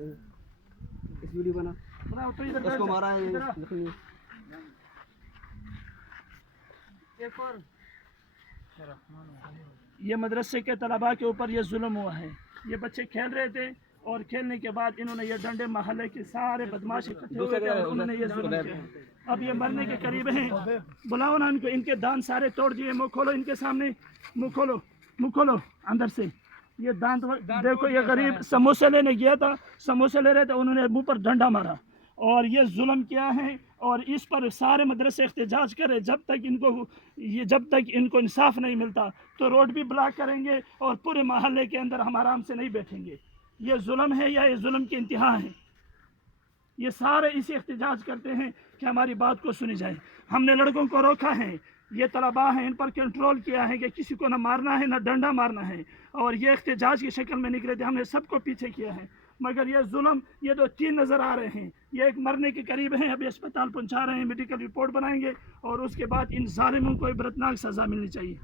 اس video بنا اس کو مارا ہے یہ مدرسے کے طلباء کے اوپر یہ ظلم ہوا ہے. یہ بچے کھیل رہے تھے اور کھیلنے کے بعد انہوں نے یہ ڈنڈے محلے کے سارے بدماش اکٹھے ہوئے تھے اور انہوں نے یہ ظلم کیا. اب یہ مرنے کے قریب ہیں. بلاؤ نا ان کو. ان کے دانت سارے توڑ دیے. منہ کھولو ان کے سامنے. منہ کھولو اندر سے. یہ دانت دیکھو. یہ غریب سموسے لینے گیا تھا. سموسے لے رہے تھے. انہوں نے منہ پر ڈنڈا مارا اور یہ ظلم کیا ہے. اور اس پر سارے مدرسے احتجاج کرے جب تک ان کو انصاف نہیں ملتا تو روڈ بھی بلاک کریں گے اور پورے محلے کے اندر ہم آرام سے نہیں بیٹھیں گے. یہ ظلم ہے یا یہ ظلم کی انتہا ہے. یہ سارے اسی احتجاج کرتے ہیں کہ ہماری بات کو سنی جائے. ہم نے لڑکوں کو روکا ہے. یہ طلباء ہیں ان پر کنٹرول کیا ہے کہ کسی کو نہ مارنا ہے نہ ڈنڈا مارنا ہے اور یہ احتجاج کی شکل میں نکلے تھے. ہم نے سب کو پیچھے کیا ہے مگر یہ ظلم یہ دو تین نظر آ رہے ہیں. یہ ایک مرنے کے قریب ہیں. ابھی اسپتال پہنچا رہے ہیں. میڈیکل رپورٹ بنائیں گے اور اس کے بعد ان ظالموں کو عبرتناک سزا ملنی چاہیے.